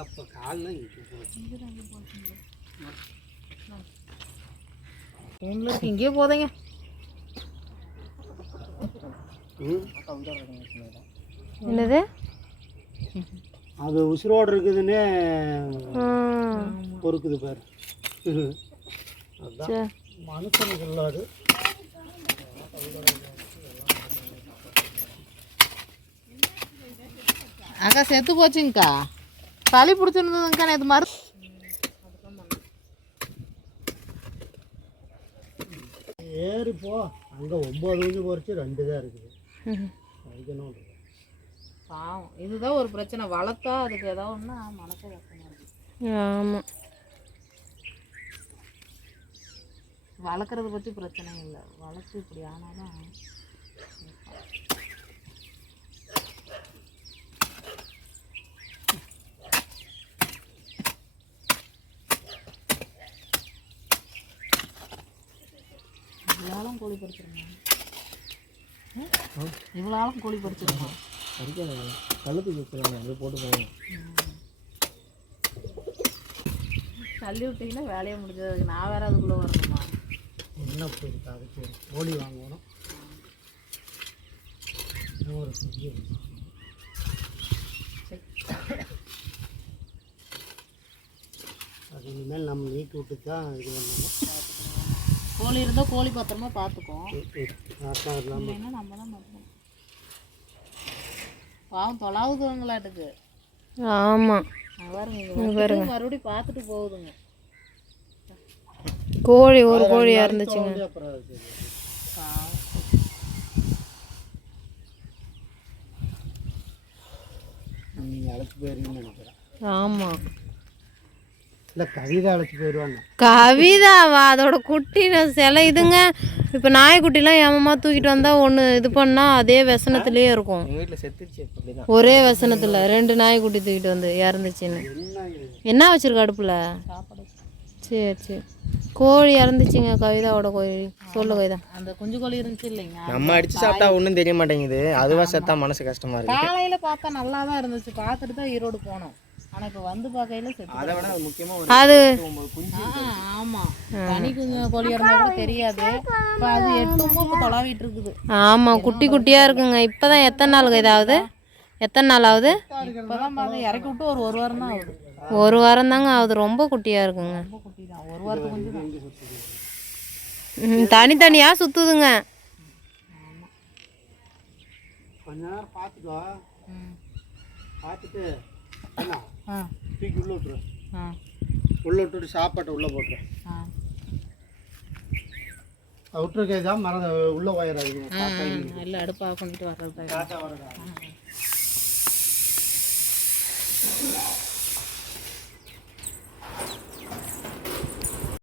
அப்போ கால்லாம் இங்கேயே போதேங்க. என்னது அது உசுரோடு இருக்குதுன்னு பொறுக்குது பாரு. அதுதான் மனுஷனுக்கு இல்லாது. அக்கா செத்து போச்சுங்கக்கா. சளி பிடிச்சிருந்ததுங்கக்கா. நேற்று ஏறிப்போ. அங்கே 9 குஞ்சு பொறிச்சு 2 தான் இருக்குது. வைக்கணும். பாவம். இதுதான் ஒரு பிரச்சனை. வளர்த்தா அதுக்கு ஏதாவது ஒன்றா மனசே கஷ்டமாக இருக்குது. ஆமாம், வளர்க்குறத பற்றி பிரச்சனை இல்லை. வளர்த்து இப்படி ஆனால் தான் இவ்வளோ கோழி பறிச்சிருங்க. இவ்வளோ கோழி பறிச்சிருங்க. கழுத்துக்கு வச்சுருவாங்க. அது போட்டு போவாங்க. தள்ளி விட்டிங்கன்னா வேலையை முடிஞ்சதுக்கு நான் வேறு அதுக்குள்ளே வரணுமா? என்ன போயிருக்கா? அதுக்கு கோழி வாங்கணும். ஒரு அது இனிமேல் நம்ம நீக்கி விட்டு தான் இது பண்ணணும். கோழி இருந்தால் கோழி பத்திரமா பார்த்துக்கோம். இல்லைன்னா நம்ம தான் பார்த்துக்கணும். பாவம் தொலாவுதுங்களாட்டுக்கு. ஆமாம், பாருங்க மறுபடியும் பார்த்துட்டு போகுதுங்க. கோழி ஒரு கோழியாக இருந்துச்சுங்க. நீங்கள் அழைச்சி போயிருங்கன்னு நினைக்கிறேன். ஆமாம், இல்லை கவிதா அழைச்சி போயிடுவாங்க. கவிதாவா? அதோட குட்டி சில இதுங்க. இப்போ நாய்க்குட்டிலாம் ஏமமா தூக்கிட்டு வந்தால் ஒன்று இது பண்ணால் அதே வசனத்துலேயே இருக்கும். எங்கள் வீட்டில் செத்துருச்சு. ஒரே வசனத்தில் 2 நாய்க்குட்டி தூக்கிட்டு வந்து இறந்துச்சுன்னு. என்ன வச்சுருக்க அடுப்பில்? சரி சரி. கோழி இறந்துச்சுங்க. கவிதாவோட கோழி. சொல்லு கவிதா. அந்த குஞ்சு கோழி இருந்துச்சு இல்லைங்க. நம்ம அடிச்சு சாப்பிட்டா ஒன்றும் தெரிய மாட்டேங்குது. அதுவாக செத்தா மனசு கஷ்டமாக இருக்கு. காலையில் பார்த்தா நல்லா தான் இருந்துச்சு. பார்த்துட்டு தான் ஈரோடு போனோம். ஆனால் இப்போ வந்து பார்க்கையில செத்து. அதை விட முக்கியமாக அது ஆமாம், தனி குஞ்சு கோழி இருந்தால் கூட தெரியாது. இப்போ அது 8 இப்போ தொலாவிட்டு இருக்குது. ஆமாம், குட்டி குட்டியாக இருக்குங்க. இப்போ தான் எத்தனை நாள் இதாவது? எத்தனை நாள் ஆகுது? இப்போ தான் பார்த்து இறக்கி விட்டு ஒரு வாரம் தான் ஆகுது. 1 வாரம் தாங்க ஆகுது. ரொம்ப குட்டியாக இருக்குங்க. ரொம்ப குட்டி தான். 1 வாரத்துக்கு கொஞ்சம் தான். தனித்தனியாக சுற்றுதுங்க. கொஞ்ச நேரம் பார்த்துக்கோ. பார்த்துட்டு தூக்கி உள்ளே விட்டுரு. உள்ளே விட்டுட்டு சாப்பாட்டை உள்ளே போட்டுரு. விட்டுருக்கே தான் மறந்து உள்ளே போயிடாதீங்க. இல்லை அடுப்பு ஆஃப் பண்ணிட்டு வர்றது. காசா வரதா.